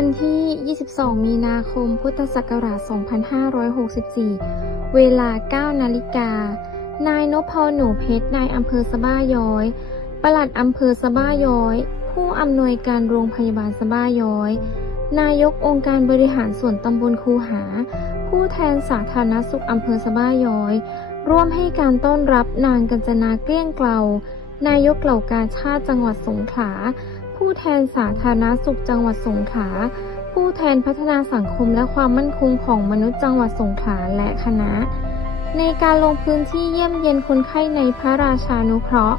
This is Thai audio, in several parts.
12มีนาคม พุทธศักราช 2564 เวลา 9 นาฬิกา นายนพพรหนูเพชร นายอำเภอสะบ้าย้อย ปลัดอำเภอสะบ้าย้อย ผู้อำนวยการโรงพยาบาลสะบ้าย้อย นายกองค์การบริหารส่วนตำบลคูหา ผู้แทนสาธารณสุขอำเภอสะบ้าย้อย ร่วมให้การต้อนรับนางกัญจนาเกลี้ยงเกลานายกเหล่ากาชาติจังหวัดสงขลา ผู้แทนสาธารณสุขจังหวัดสงขลา ผู้แทนพัฒนาสังคมและความมั่นคงของมนุษย์จังหวัดสงขลาและคณะ ในการลงพื้นที่เยี่ยมเยียนคนไข้ในพระราชานุเคราะห์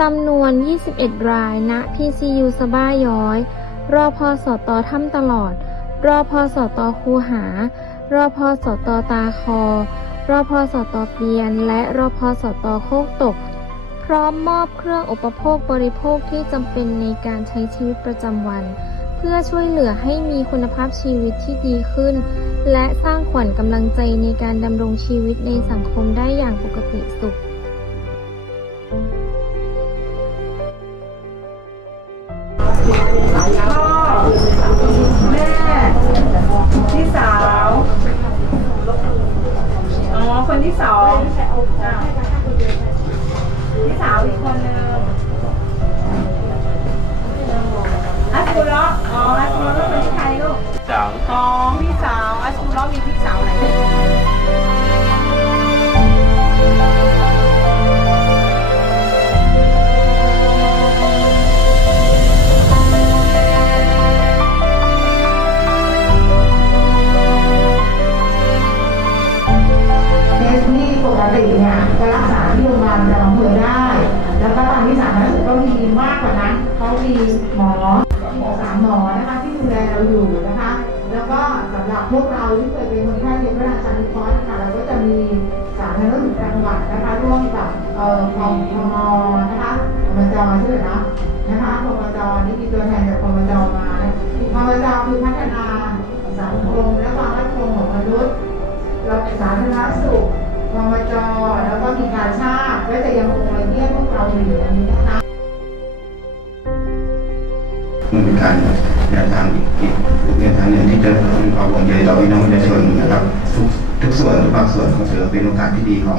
จำนวน 21 ราย ณ PCU สบ้าย้อย รอพอสตถ้ำตลอด รอพอสตคูหา รอพอสตตาคอ รอพอสตเปียน และรอพอสตโคกตก ร้อมมอบเครื่องอุปโภคบริโภคที่จำเป็นในการใช้ชีวิตประจำวัน เพื่อช่วยเหลือให้มีคุณภาพชีวิตที่ดีขึ้น และสร้างขวัญกำลังใจในการดำรงชีวิตในสังคมได้อย่างปกติสุข ติเนี่ยก็รักษาที่โรงพยาบาลประจำอำเภอได้ แล้วก็ตอนที่สาธารณสุขก็มีมากกว่านั้นเขามีหมอสามหมอนะคะที่ดูแลเราอยู่นะคะ แล้วก็สำหรับพวกเราที่เคยเป็นคนไข้เรียนพระราชานุเคราะห์นะคะเราก็จะมีสาธารณสุขจังหวัดนะคะร่วมกับเอ่อพมพมนะคะพมจใช่ไหมนะนะคะพมจนี่มีตัวแทนจากพมจมาพมจคือพัฒนาสังคมและความมั่นคงของมนุษย์ เราเป็นสาธารณสุข มมจแล้วก็มีการชาติและจะยังคงมาเยี่ยมพวกเราอยู่อันนี้นะคะมันเป็นการแนวทางอีกอีกแนวทางหนึ่งที่จะมีความห่วงใยต่อพี่น้องประชาชนนะครับ ทุกทุกส่วนทุกภาคส่วนก็ถือเป็นโอกาสที่ดีของ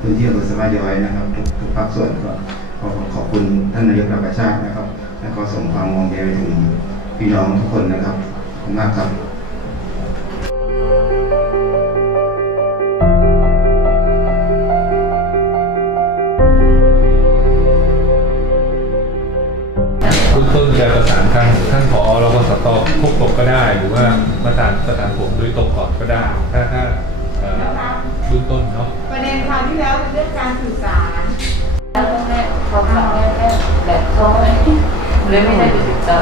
พื้นที่อำเภอสบายย้อยนะครับ ทุกทุกภาคส่วนก็ขอขอบคุณท่านนายกรัฐประชาตินะครับ และก็ส่งความห่วงใยไปถึงพี่น้องทุกคนนะครับขอบคุณมากครับ จะประสานทางท่านผอรพสตพบตกก็ได้ หรือว่าประสานประสานผมโดยตรงก่อนก็ได้ ถ้าถ้าเอ่อเบื้องต้นเนาะ ประเด็นคราวที่แล้วเป็นเรื่องการสื่อสาร แล้วก็แม่โทรศัพท์แม่แม่แบบโทรเลยไม่ได้ไปติดต่อ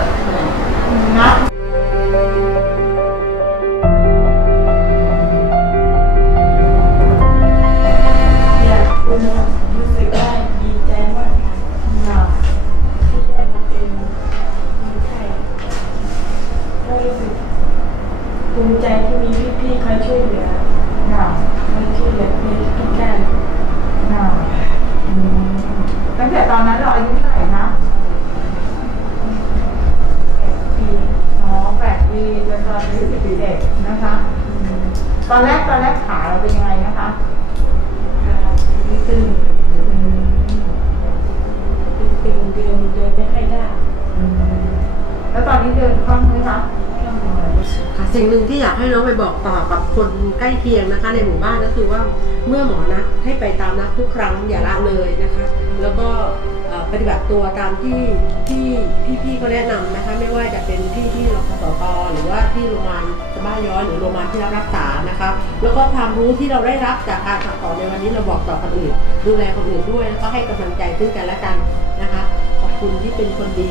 นี้สิบเจ็ดนะคะอืมตอนแรกตอนแรกขาเราเป็นยังไงนะคะขาไม่ตึงอืมตึงเดินเดินไม่ค่อยได้อืมแล้วตอนนี้เดินคล่องไหมคะก็หมอ ค่ะสิ่งหนึ่งที่อยากให้น้องไปบอกต่อกับคนใกล้เคียงนะคะ ในหมู่บ้านก็คือว่าเมื่อหมอนัดให้ไปตามนัดทุกครั้งอย่าละเลยนะคะ แล้วก็ปฏิบัติตัวตามที่ที่พี่ๆเขาแนะนำนะคะ ไม่ว่าจะเป็นที่ที่รพสตหรือว่าที่โรงพยาบาลสบ้าย้อยหรือโรงพยาบาลที่รับรักษานะคะ แล้วก็ความรู้ที่เราได้รับจากการสั่งสอนในวันนี้เราบอกต่อคนอื่น ดูแลคนอื่นด้วยแล้วก็ให้กำลังใจซึ่งกันและกันนะคะ ขอบคุณที่เป็นคนดี